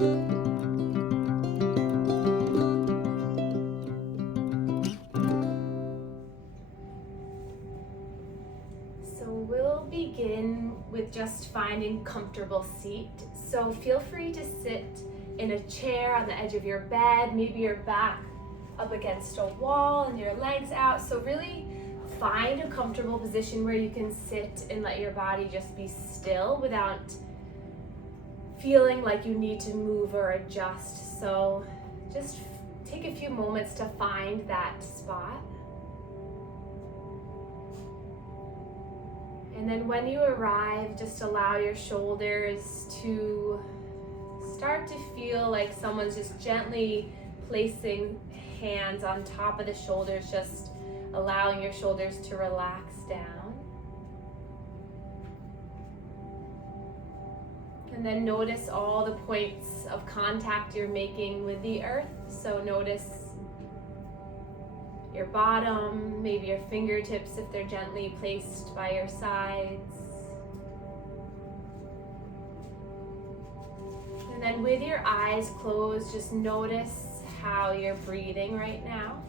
We'll begin with just finding comfortable seat. So feel free to sit in a chair on the edge of your bed, maybe your back up against a wall and your legs out. So really find a comfortable position where you can sit and let your body just be still without feeling like you need to move or adjust. So just take a few moments to find that spot. And then when you arrive, just allow your shoulders to start to feel like someone's just gently placing hands on top of the shoulders, just allowing your shoulders to relax down. And then notice all the points of contact you're making with the earth. So notice your bottom, maybe your fingertips if they're gently placed by your sides. And then with your eyes closed, just notice how you're breathing right now.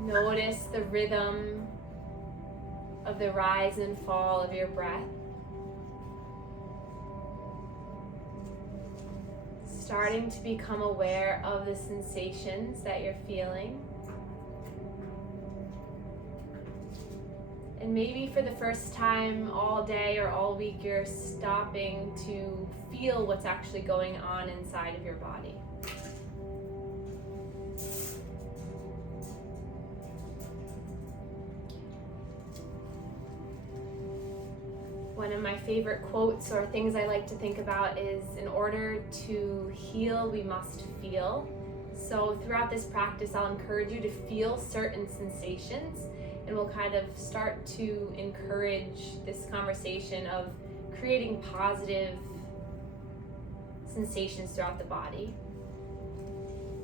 Notice the rhythm of the rise and fall of your breath. Starting to become aware of the sensations that you're feeling. And maybe for the first time all day or all week, you're stopping to feel what's actually going on inside of your body. One of my favorite quotes or things I like to think about is, in order to heal, we must feel. So throughout this practice, I'll encourage you to feel certain sensations, and we'll kind of start to encourage this conversation of creating positive sensations throughout the body.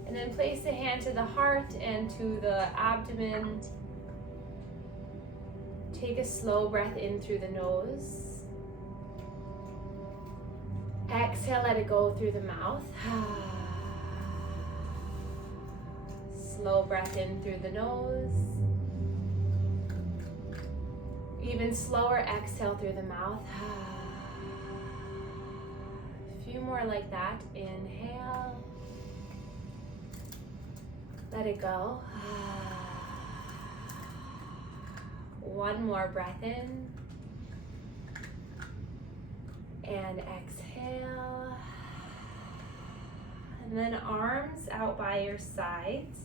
And then place a hand to the heart and to the abdomen. Take a slow breath in through the nose. Exhale, let it go through the mouth. Slow breath in through the nose. Even slower exhale through the mouth. A few more like that. Inhale. Let it go. One more breath in. And exhale. And then arms out by your sides.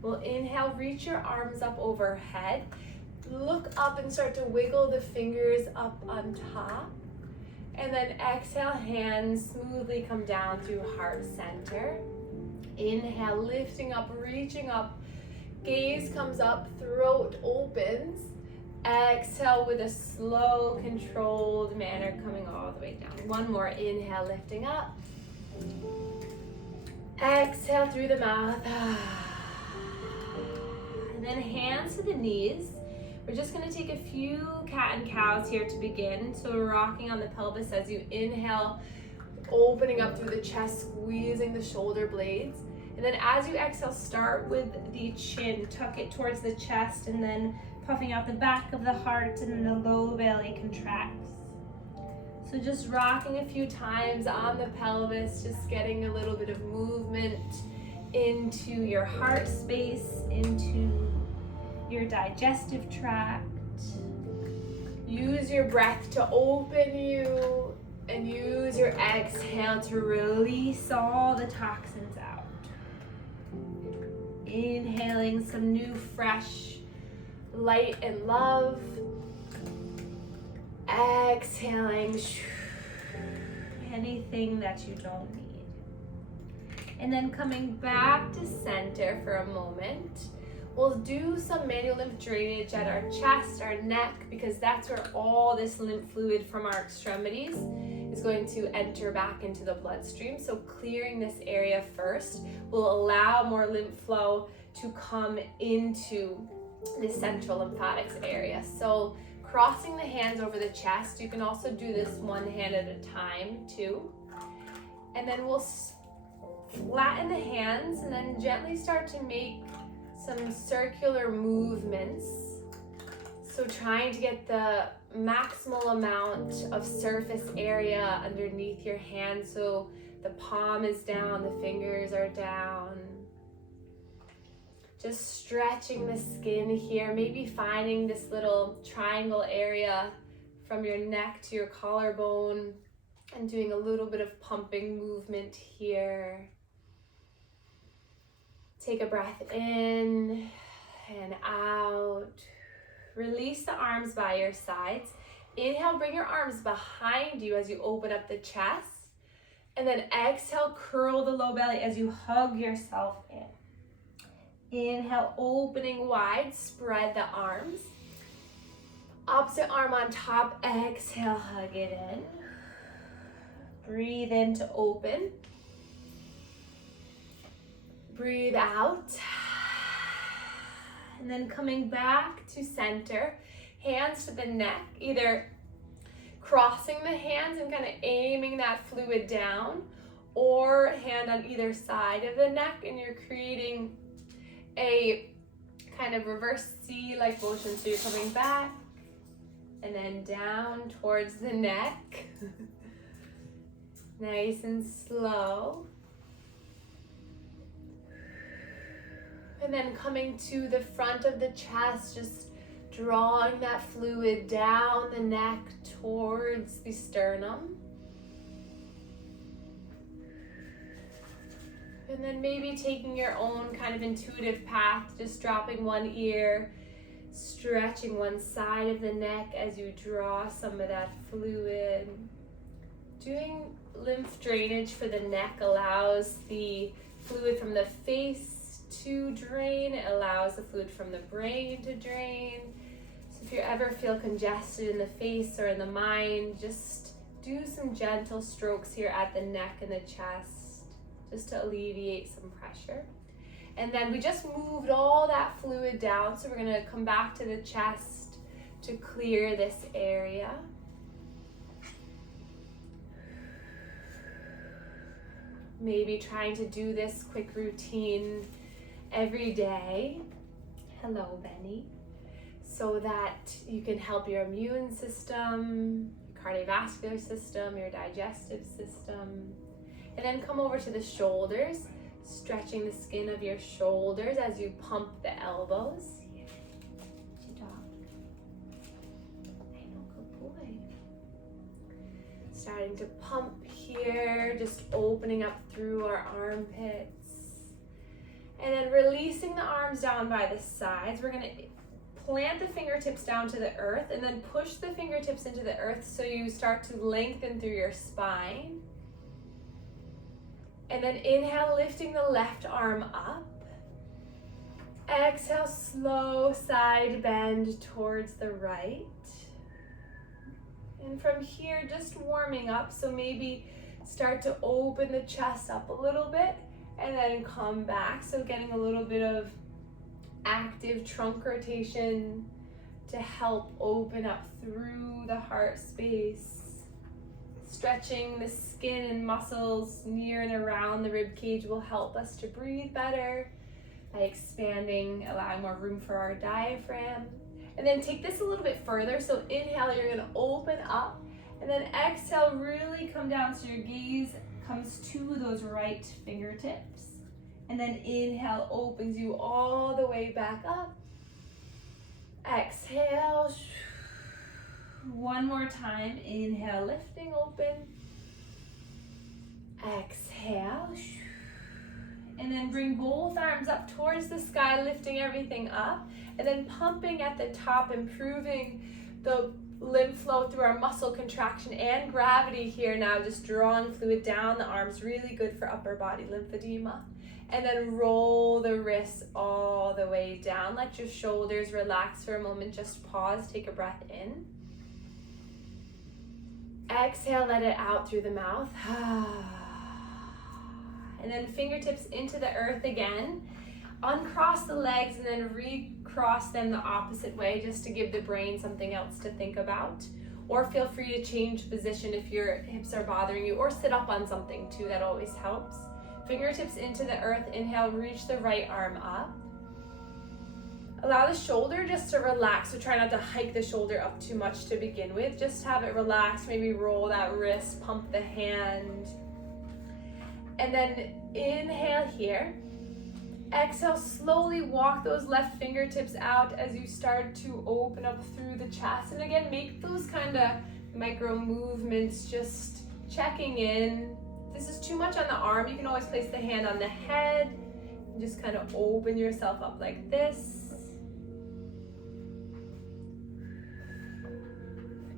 We'll inhale, reach your arms up overhead. Look up and start to wiggle the fingers up on top. And then exhale, hands smoothly come down through heart center. Inhale, lifting up, reaching up. Gaze comes up, throat opens. Exhale with a slow, controlled manner coming all the way down. One more, inhale, lifting up. Exhale through the mouth. And then hands to the knees. We're just going to take a few cat and cows here to begin. So we're rocking on the pelvis as you inhale, opening up through the chest, squeezing the shoulder blades. And then as you exhale, start with the chin, tuck it towards the chest, and then puffing out the back of the heart, and then the low belly contracts. So just rocking a few times on the pelvis, just getting a little bit of movement into your heart space, into your digestive tract. Use your breath to open you, and use your exhale to release all the toxins out. Inhaling some new, fresh light and love. Exhaling anything that you don't need. And then coming back to center for a moment. We'll do some manual lymph drainage at our chest, our neck, because that's where all this lymph fluid from our extremities is going to enter back into the bloodstream. So clearing this area first will allow more lymph flow to come into the central lymphatics area. So crossing the hands over the chest. You can also do this one hand at a time too. And then we'll flatten the hands and then gently start to make some circular movements. So trying to get the maximal amount of surface area underneath your hand, so the palm is down, the fingers are down. Just stretching the skin here, maybe finding this little triangle area from your neck to your collarbone and doing a little bit of pumping movement here. Take a breath in and out. Release the arms by your sides. Inhale, bring your arms behind you as you open up the chest. And then exhale, curl the low belly as you hug yourself in. Inhale, opening wide, spread the arms. Opposite arm on top, exhale, hug it in. Breathe in to open. Breathe out. And then coming back to center, hands to the neck, either crossing the hands and kind of aiming that fluid down, or hand on either side of the neck, and you're creating a kind of reverse C-like motion. So you're coming back and then down towards the neck. Nice and slow. And then coming to the front of the chest, just drawing that fluid down the neck towards the sternum. And then maybe taking your own kind of intuitive path, just dropping one ear, stretching one side of the neck as you draw some of that fluid. Doing lymph drainage for the neck allows the fluid from the face to drain. It allows the fluid from the brain to drain. So if you ever feel congested in the face or in the mind, just do some gentle strokes here at the neck and the chest, just to alleviate some pressure. And then we just moved all that fluid down, so we're gonna come back to the chest to clear this area. Maybe trying to do this quick routine every day. Hello, Benny. So that you can help your immune system, your cardiovascular system, your digestive system. And then come over to the shoulders, stretching the skin of your shoulders as you pump the elbows. Good job. I know, good boy. Starting to pump here, just opening up through our armpits. And then releasing the arms down by the sides. We're gonna plant the fingertips down to the earth and then push the fingertips into the earth so you start to lengthen through your spine. And then inhale, lifting the left arm up. Exhale, slow side bend towards the right. And from here, just warming up. So maybe start to open the chest up a little bit and then come back. So getting a little bit of active trunk rotation to help open up through the heart space. Stretching the skin and muscles near and around the rib cage will help us to breathe better by expanding, allowing more room for our diaphragm. And then take this a little bit further. So inhale, you're gonna open up, and then exhale, really come down so your gaze comes to those right fingertips. And then inhale opens you all the way back up. Exhale. One more time, inhale, lifting open. Exhale. And then bring both arms up towards the sky, lifting everything up. And then pumping at the top, improving the lymph flow through our muscle contraction and gravity here now, just drawing fluid down the arms, really good for upper body lymphedema. And then roll the wrists all the way down. Let your shoulders relax for a moment, just pause, take a breath in. Exhale, let it out through the mouth. And then fingertips into the earth again. Uncross the legs and then recross them the opposite way, just to give the brain something else to think about. Or feel free to change position if your hips are bothering you, or sit up on something too, that always helps. Fingertips into the earth, inhale, reach the right arm up. Allow the shoulder just to relax, so try not to hike the shoulder up too much to begin with. Just have it relax, maybe roll that wrist, pump the hand. And then inhale here. Exhale, slowly walk those left fingertips out as you start to open up through the chest. And again, make those kind of micro movements, just checking in. If this is too much on the arm, you can always place the hand on the head and just kind of open yourself up like this.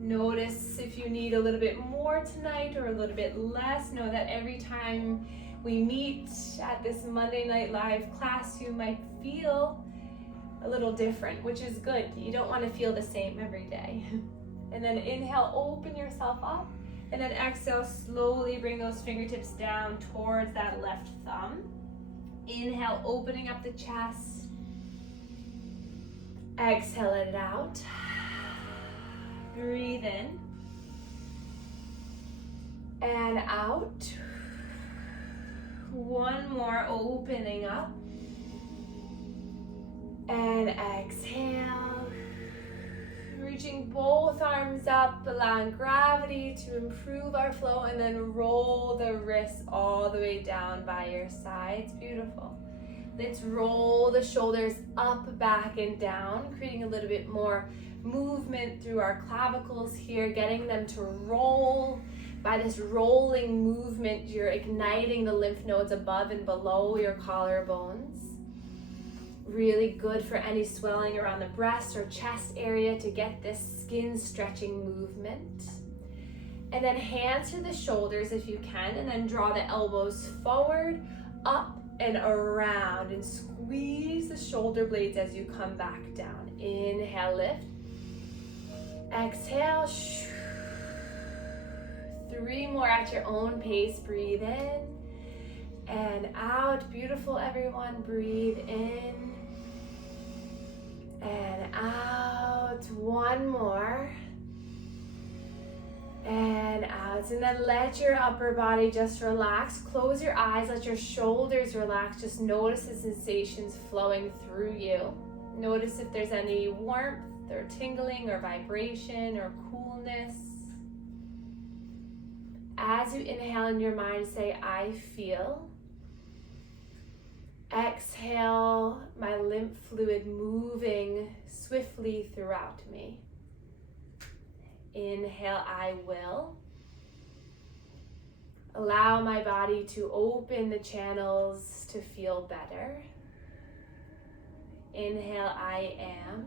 Notice if you need a little bit more tonight or a little bit less. Know that every time we meet at this Monday Night Live class, you might feel a little different, which is good. You don't want to feel the same every day. And then inhale, open yourself up. And then exhale, slowly bring those fingertips down towards that left thumb. Inhale, opening up the chest. Exhale it out. Breathe in. And out. One more, opening up. And exhale. Reaching both arms up, allowing gravity to improve our flow, and then roll the wrists all the way down by your sides. Beautiful. Let's roll the shoulders up, back, and down, creating a little bit more movement through our clavicles here, getting them to roll. By this rolling movement, you're igniting the lymph nodes above and below your collarbones. Really good for any swelling around the breast or chest area to get this skin stretching movement. And then hands to the shoulders if you can, and then draw the elbows forward, up and around, and squeeze the shoulder blades as you come back down. Inhale, lift. Exhale. 3 more at your own pace. Breathe in and out. Beautiful, everyone. Breathe in and out. 1 more. And out. And then let your upper body just relax. Close your eyes. Let your shoulders relax. Just notice the sensations flowing through you. Notice if there's any warmth or tingling or vibration or coolness. As you inhale in your mind, say, I feel. Exhale, my lymph fluid moving swiftly throughout me. Inhale, I will. Allow my body to open the channels to feel better. Inhale, I am.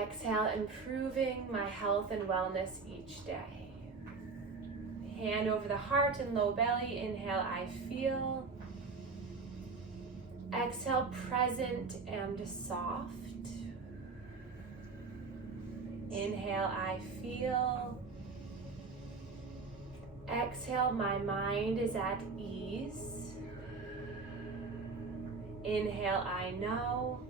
Exhale, improving my health and wellness each day. Hand over the heart and low belly. Inhale, I feel. Exhale, present and soft. Inhale, I feel. Exhale, my mind is at ease. Inhale, I know.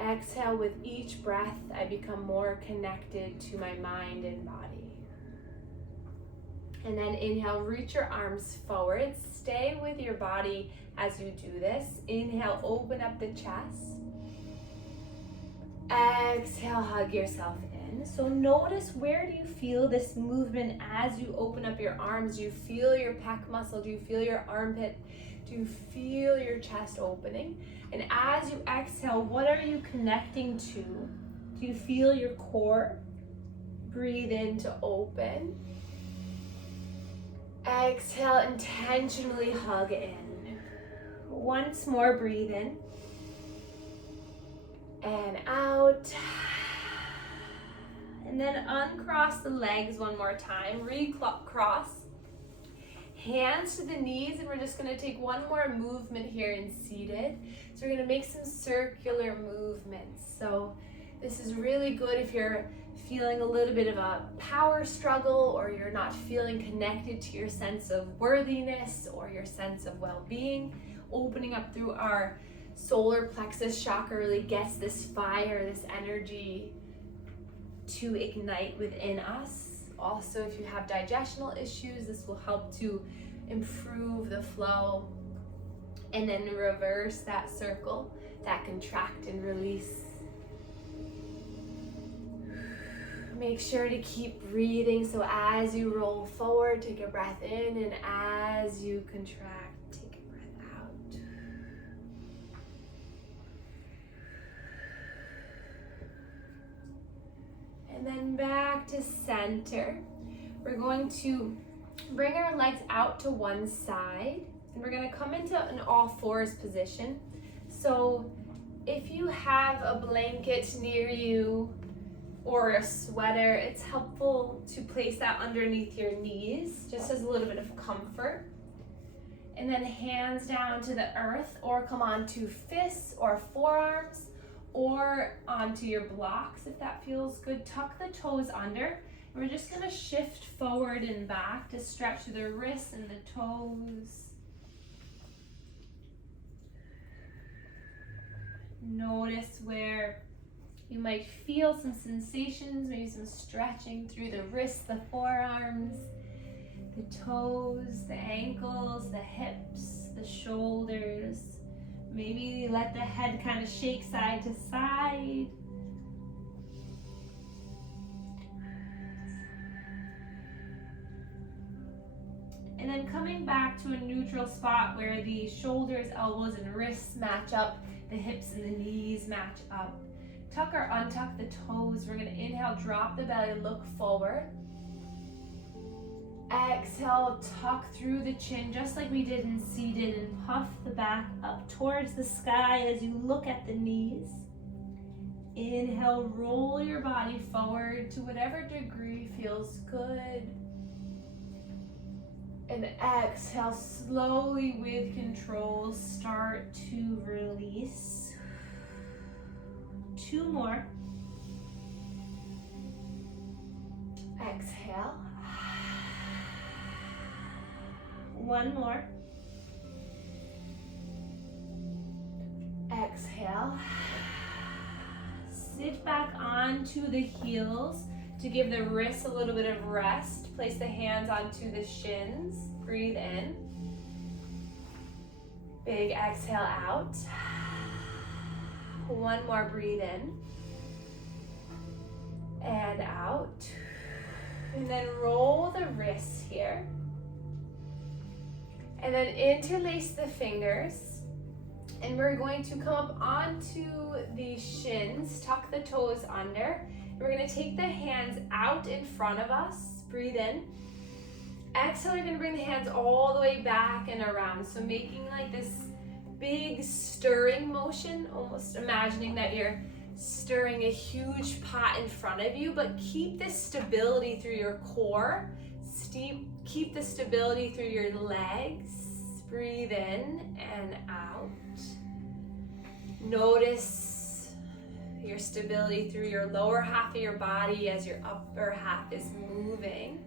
Exhale, with each breath, I become more connected to my mind and body. And then inhale, reach your arms forward. Stay with your body as you do this. Inhale, open up the chest. Exhale, hug yourself in. So notice, where do you feel this movement as you open up your arms? Do you feel your pec muscle? Do you feel your armpit? Do you feel your chest opening? And as you exhale, what are you connecting to? Do you feel your core? Breathe in to open. Exhale, intentionally hug in. Once more, breathe in. And out. And then uncross the legs 1 more time. Recross. Hands to the knees, and we're just going to take 1 more movement here in seated. So we're going to make some circular movements. So this is really good if you're feeling a little bit of a power struggle, or you're not feeling connected to your sense of worthiness or your sense of well-being, opening up through our solar plexus chakra really gets this fire, this energy to ignite within us. Also, if you have digestional issues, this will help to improve the flow, and then reverse that circle, that contract and release. Make sure to keep breathing, so as you roll forward, take a breath in, and as you contract, take a breath out. And then back to center. We're going to bring our legs out to one side, and we're going to come into an all fours position. So if you have a blanket near you or a sweater, it's helpful to place that underneath your knees, just as a little bit of comfort. And then hands down to the earth, or come onto fists or forearms, or onto your blocks if that feels good. Tuck the toes under. We're just going to shift forward and back to stretch the wrists and the toes. Notice where you might feel some sensations, maybe some stretching through the wrists, the forearms, the toes, the ankles, the hips, the shoulders. Maybe let the head kind of shake side to side. And then coming back to a neutral spot where the shoulders, elbows, and wrists match up, the hips and the knees match up. Tuck or untuck the toes. We're going to inhale, drop the belly, look forward. Exhale, tuck through the chin, just like we did in seated, and puff the back up towards the sky as you look at the knees. Inhale, roll your body forward to whatever degree feels good. And exhale, slowly with control, start to release. 2 more. Exhale. 1 more. Exhale. Sit back onto the heels to give the wrists a little bit of rest. Place the hands onto the shins. Breathe in. Big exhale out. 1 more, breathe in. And out. And then roll the wrists here. And then interlace the fingers. And we're going to come up onto the shins, tuck the toes under. We're going to take the hands out in front of us. Breathe in. Exhale, you're going to bring the hands all the way back and around. So making like this big stirring motion, almost imagining that you're stirring a huge pot in front of you, but keep this stability through your core. Keep the stability through your legs. Breathe in and out. Notice your stability through your lower half of your body as your upper half is moving.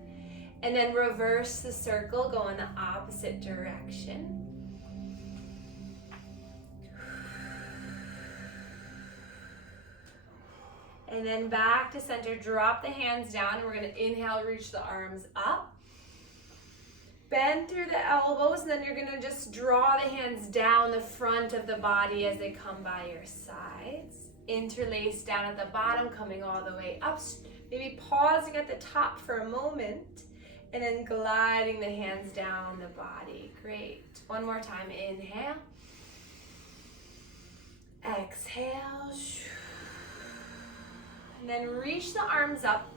And then reverse the circle, go in the opposite direction. And then back to center, drop the hands down, and we're going to inhale, reach the arms up. Bend through the elbows, and then you're going to just draw the hands down the front of the body as they come by your sides. Interlace down at the bottom, coming all the way up. Maybe pausing at the top for a moment, and then gliding the hands down the body. Great. 1 more time. Inhale. Exhale. And then reach the arms up.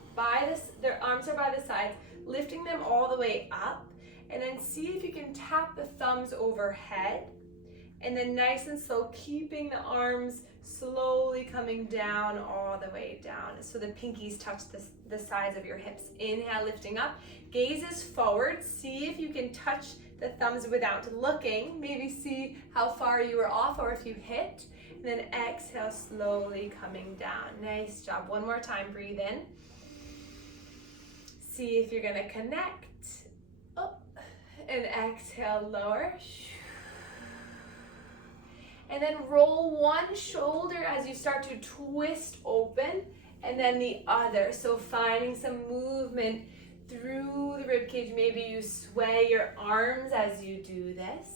Their arms are by the sides, lifting them all the way up. And then see if you can tap the thumbs overhead. And then nice and slow, keeping the arms slowly coming down all the way down. So the pinkies touch the sides of your hips. Inhale, lifting up. Gazes forward. See if you can touch the thumbs without looking. Maybe see how far you are off or if you hit. And then exhale, slowly coming down. Nice job. One more time, breathe in. See if you're gonna connect. Up. And exhale, lower. And then roll one shoulder as you start to twist open, and then the other. So finding some movement through the ribcage. Maybe you sway your arms as you do this.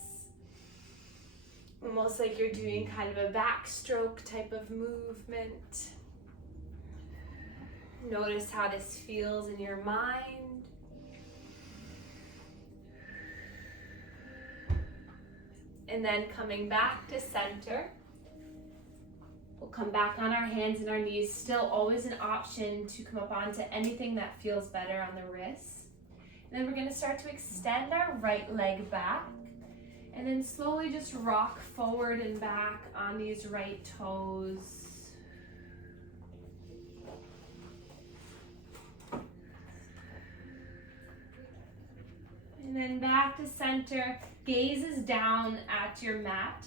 Almost like you're doing kind of a backstroke type of movement. Notice how this feels in your mind. And then coming back to center. We'll come back on our hands and our knees. Still always an option to come up onto anything that feels better on the wrists. And then we're going to start to extend our right leg back. And then slowly just rock forward and back on these right toes. And then back to center. Gaze is down at your mat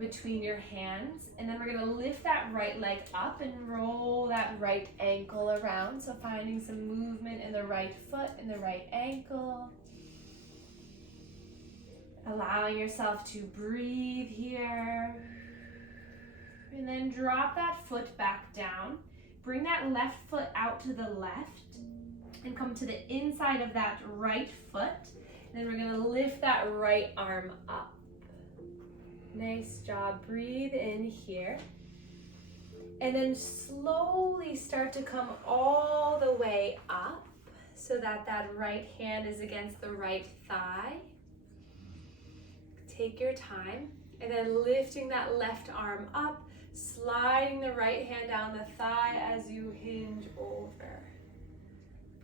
between your hands. And then we're going to lift that right leg up and roll that right ankle around. So finding some movement in the right foot and the right ankle. Allowing yourself to breathe here. And then drop that foot back down. Bring that left foot out to the left and come to the inside of that right foot. And then we're going to lift that right arm up. Nice job. Breathe in here. And then slowly start to come all the way up so that that right hand is against the right thigh. Take your time. And then lifting that left arm up, sliding the right hand down the thigh as you hinge over.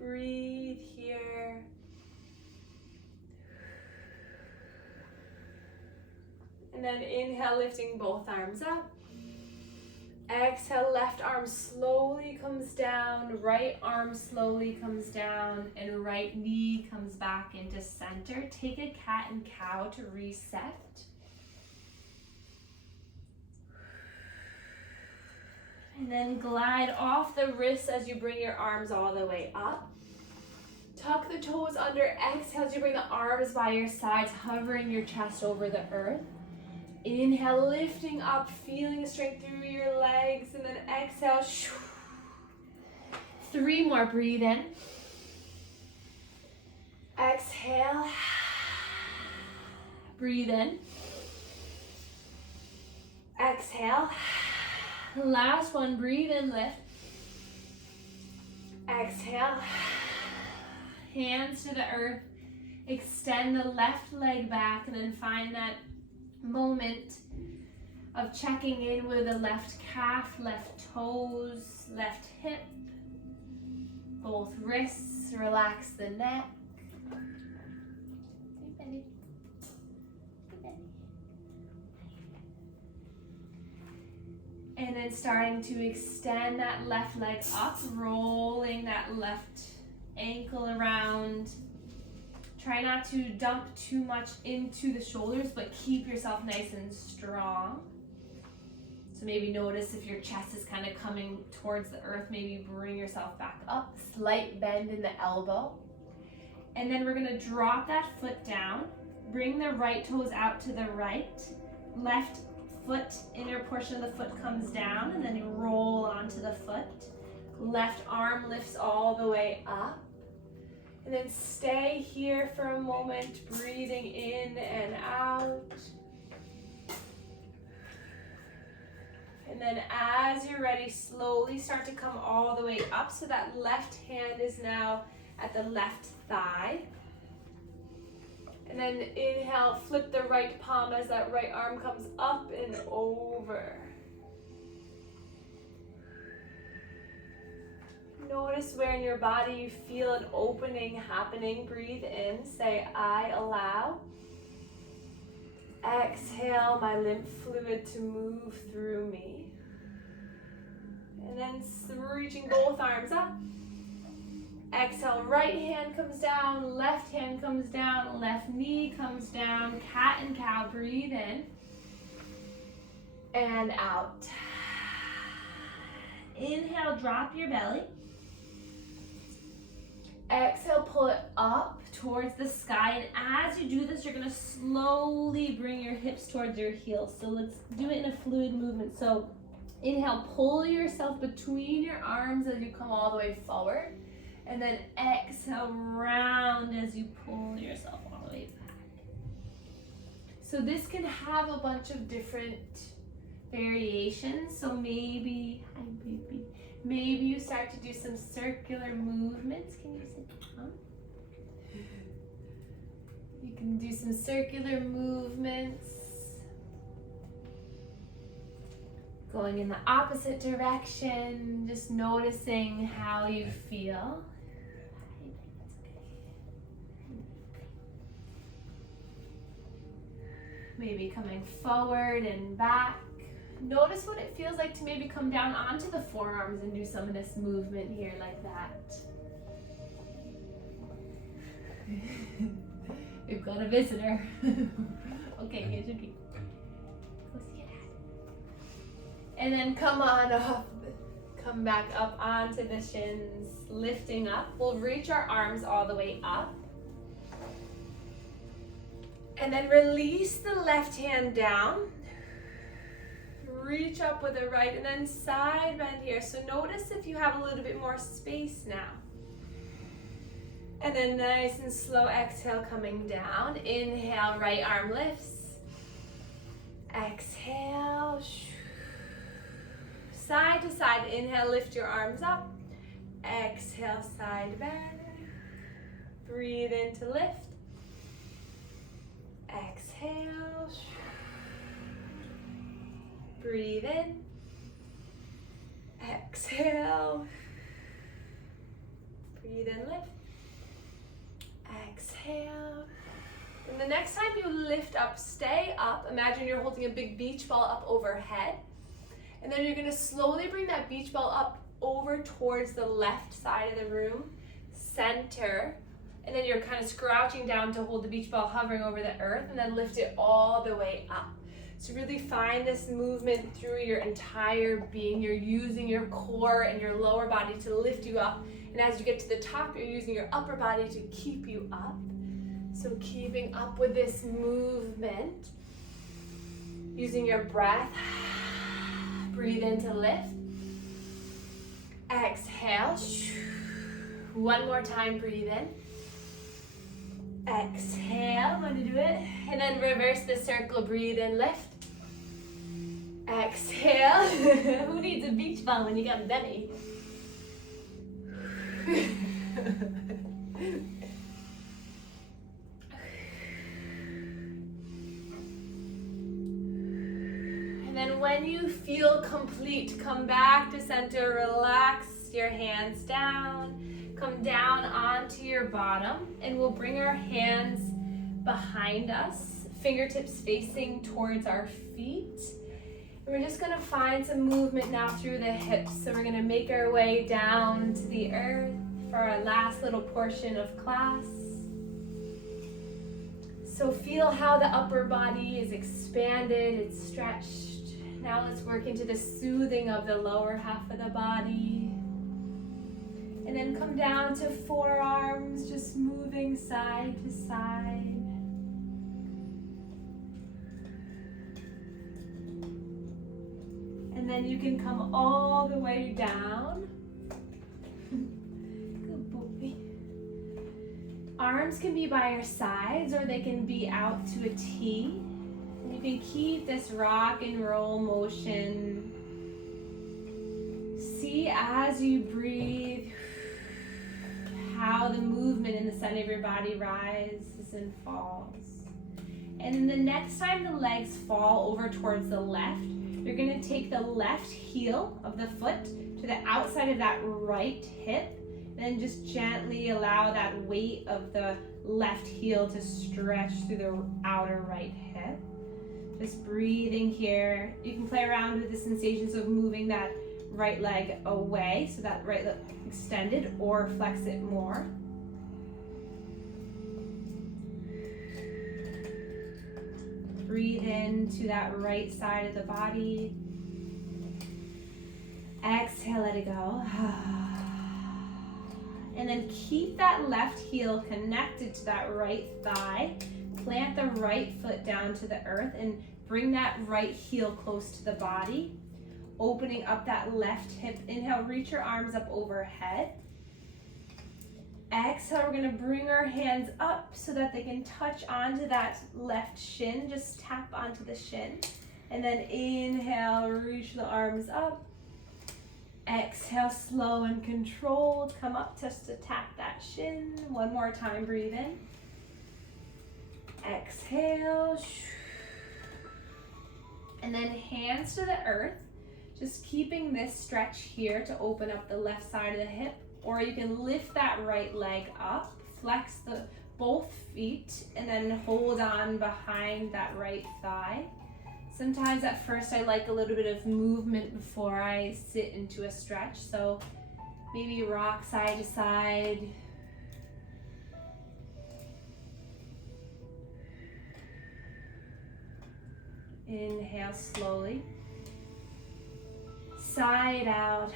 Breathe here. And then inhale, lifting both arms up. Exhale, left arm slowly comes down, right arm slowly comes down, and right knee comes back into center. Take a cat and cow to reset. And then glide off the wrists as you bring your arms all the way up. Tuck the toes under. Exhale as you bring the arms by your sides, hovering your chest over the earth. Inhale, lifting up, feeling the strength through your legs, and then exhale. 3 more, breathe in. Exhale. Breathe in. Exhale. Last one, breathe in, lift. Exhale. Hands to the earth. Extend the left leg back, and then find that moment of checking in with the left calf, left toes, left hip, both wrists. Relax the neck. And then starting to extend that left leg up, rolling that left ankle around. Try not to dump too much into the shoulders, but keep yourself nice and strong. So maybe notice if your chest is kind of coming towards the earth, maybe bring yourself back up. Slight bend in the elbow. And then we're going to drop that foot down. Bring the right toes out to the right. Left foot, inner portion of the foot comes down, and then you roll onto the foot. Left arm lifts all the way up. And then stay here for a moment, breathing in and out. And then as you're ready, slowly start to come all the way up so that left hand is now at the left thigh. And then inhale, flip the right palm as that right arm comes up and over. Notice where in your body you feel an opening happening. Breathe in, say, I allow. Exhale, my lymph fluid to move through me. And then reaching both arms up. Exhale, right hand comes down, left hand comes down, left knee comes down, cat and cow, breathe in. and out. Inhale, drop your belly. Exhale, pull it up towards the sky, and as you do this, you're gonna slowly bring your hips towards your heels. So let's do it in a fluid movement. So inhale, pull yourself between your arms as you come all the way forward, and then exhale, round as you pull yourself all the way back. So this can have a bunch of different variations. So maybe, hi baby, maybe you start to do some circular movements. Can you sit down? You can do some circular movements. Going in the opposite direction, just noticing how you feel. Maybe coming forward and back. Notice what it feels like to maybe come down onto the forearms and do some of this movement here like that. We've got a visitor. Okay, here's your key. Go see your dad. And then come on up. Come back up onto the shins, lifting up. We'll reach our arms all the way up. And then release the left hand down. Reach up with the right, and then side bend here. So notice if you have a little bit more space now. And then nice and slow exhale coming down. Inhale, right arm lifts. Exhale. Side to side. Inhale, lift your arms up. Exhale, side bend. Breathe in to lift. Exhale. Breathe in. Exhale. Breathe in, lift. Exhale. And the next time you lift up, stay up. Imagine you're holding a big beach ball up overhead. And then you're going to slowly bring that beach ball up over towards the left side of the room, center. And then you're kind of scrouching down to hold the beach ball hovering over the earth, and then lift it all the way up. So really find this movement through your entire being. You're using your core and your lower body to lift you up. And as you get to the top, you're using your upper body to keep you up. So keeping up with this movement. Using your breath. Breathe in to lift. Exhale. One more time, breathe in. Exhale, I'm going to do it. And then reverse the circle, breathe in, lift. Exhale. Who needs a beach ball when you got a belly? And then when you feel complete, come back to center, relax your hands down. Come down onto your bottom, and we'll bring our hands behind us, fingertips facing towards our feet. And we're just gonna find some movement now through the hips. So we're gonna make our way down to the earth for our last little portion of class. So feel how the upper body is expanded, it's stretched. Now let's work into the soothing of the lower half of the body. And then come down to forearms, just moving side to side. And then you can come all the way down. Good boy. Arms can be by your sides, or they can be out to a T. And you can keep this rock and roll motion. See as you breathe how the movement in the center of your body rises and falls. And then the next time the legs fall over towards the left, you're going to take the left heel of the foot to the outside of that right hip, and then just gently allow that weight of the left heel to stretch through the outer right hip. Just breathing here. You can play around with the sensations of moving that right leg away, so that right leg extended, or flex it more. Breathe in into that right side of the body. Exhale, let it go. And then keep that left heel connected to that right thigh. Plant the right foot down to the earth and bring that right heel close to the body. Opening up that left hip. Inhale, reach your arms up overhead. Exhale, we're gonna bring our hands up so that they can touch onto that left shin. Just tap onto the shin. And then inhale, reach the arms up. Exhale, slow and controlled. Come up just to tap that shin. One more time, breathe in. Exhale. And then hands to the earth. Just keeping this stretch here to open up the left side of the hip. Or you can lift that right leg up. Flex both feet and then hold on behind that right thigh. Sometimes at first I like a little bit of movement before I sit into a stretch. So maybe rock side to side. Inhale slowly. Side out.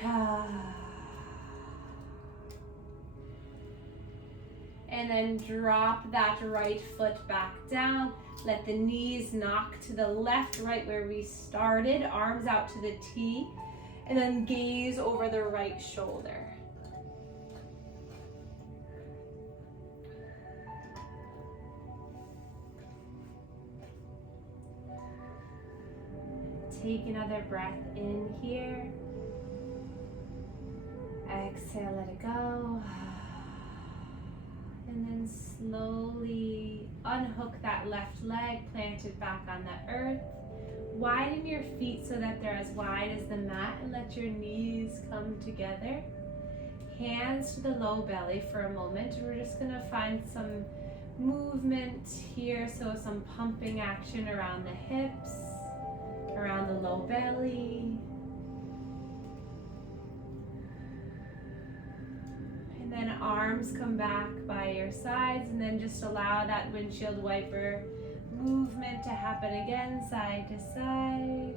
And then drop that right foot back down. Let the knees knock to the left, right where we started. Arms out to the T. And then gaze over the right shoulder. Take another breath in here. Exhale, let it go. And then slowly unhook that left leg, plant it back on the earth. Widen your feet so that they're as wide as the mat and let your knees come together. Hands to the low belly for a moment. We're just gonna find some movement here, so some pumping action around the hips, around the low belly. And then arms come back by your sides, and then just allow that windshield wiper movement to happen again, side to side.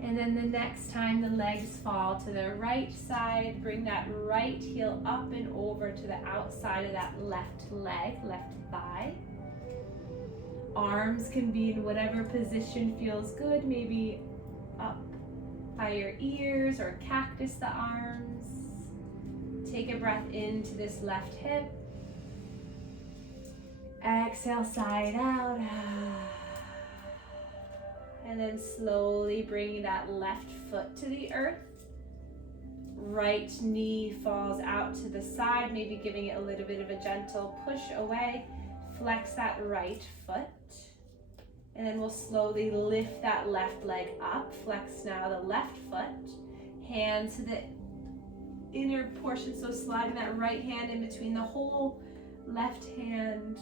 And then the next time the legs fall to the right side, bring that right heel up and over to the outside of that left leg, left thigh. Arms can be in whatever position feels good, maybe up by your ears or cactus the arms. Take a breath into this left hip. Exhale, side out. And then slowly bring that left foot to the earth. Right knee falls out to the side, maybe giving it a little bit of a gentle push away. Flex that right foot. And then we'll slowly lift that left leg up. Flex now the left foot. Hand to the inner portion, so sliding that right hand in between the whole left hand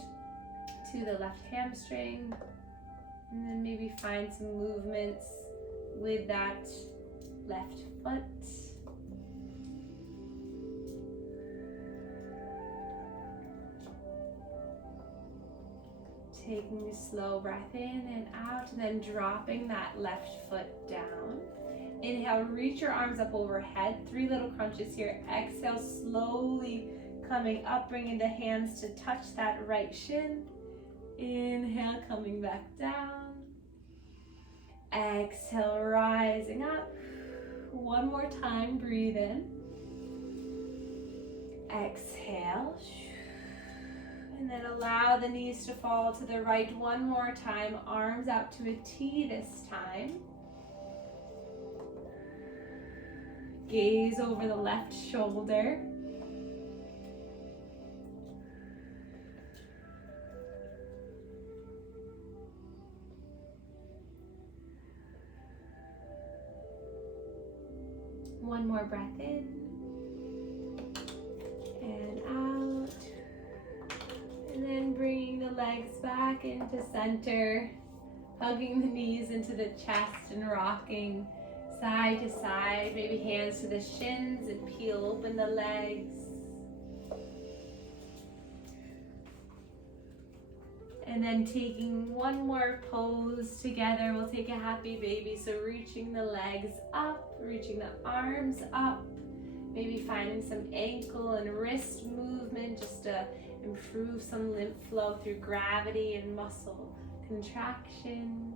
to the left hamstring. And then maybe find some movements with that left foot. Taking a slow breath in and out, and then dropping that left foot down. Inhale, reach your arms up overhead. 3 little crunches here. Exhale, slowly coming up, bringing the hands to touch that right shin. Inhale, coming back down. Exhale, rising up. One more time, breathe in. Exhale. And then allow the knees to fall to the right one more time. Arms out to a T this time. Gaze over the left shoulder. One more breath in and out. And then bringing the legs back into center, hugging the knees into the chest and rocking side to side, maybe hands to the shins and peel open the legs. And then taking one more pose together, we'll take a happy baby. So reaching the legs up, reaching the arms up, maybe finding some ankle and wrist movement just to improve some lymph flow through gravity and muscle contraction.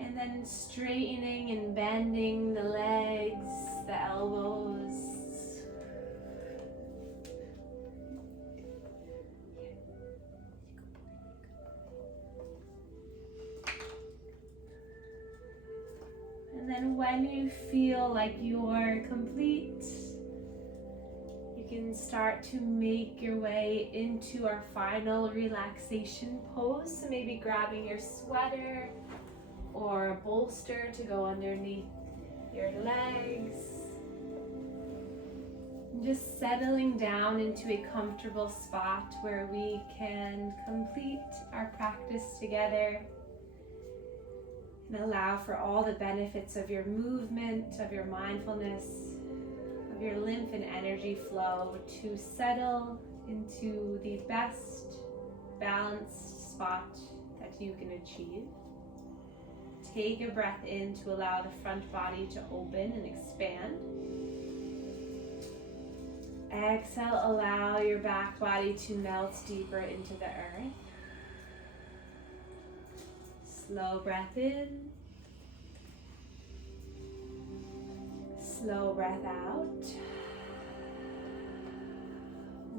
And then straightening and bending the legs, the elbows. And then when you feel like you're complete, you can start to make your way into our final relaxation pose. So maybe grabbing your sweater or a bolster to go underneath your legs. And just settling down into a comfortable spot where we can complete our practice together and allow for all the benefits of your movement, of your mindfulness, of your lymph and energy flow to settle into the best balanced spot that you can achieve. Take a breath in to allow the front body to open and expand. Exhale, allow your back body to melt deeper into the earth. Slow breath in. Slow breath out.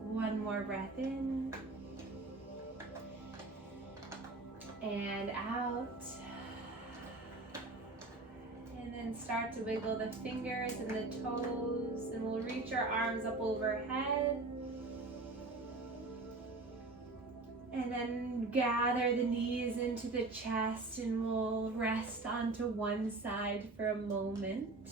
One more breath in. And out. And then start to wiggle the fingers and the toes, and we'll reach our arms up overhead. And then gather the knees into the chest, and we'll rest onto one side for a moment.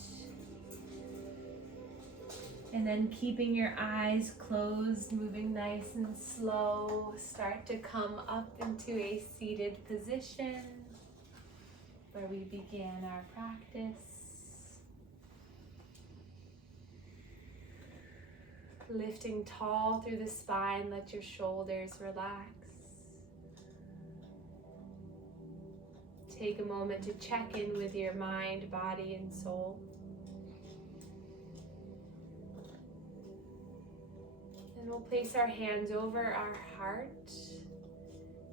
And then keeping your eyes closed, moving nice and slow, start to come up into a seated position where we began our practice. Lifting tall through the spine, let your shoulders relax. Take a moment to check in with your mind, body, and soul. And we'll place our hands over our heart,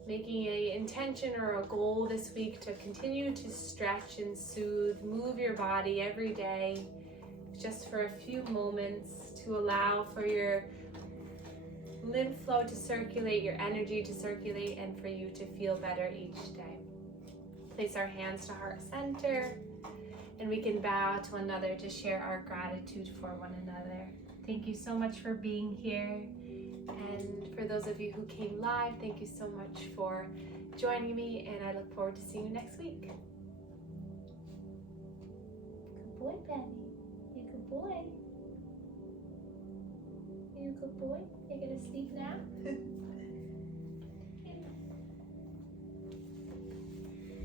making an intention or a goal this week to continue to stretch and soothe, move your body every day, just for a few moments to allow for your lymph flow to circulate, your energy to circulate, and for you to feel better each day. Place our hands to heart center, and we can bow to one another to share our gratitude for one another. Thank you so much for being here. And for those of you who came live, thank you so much for joining me, and I look forward to seeing you next week. Good boy, Benny. You good boy. You good boy. You're gonna sleep now?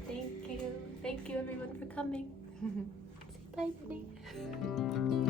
Thank you. Thank you everyone for coming. Say bye, Benny.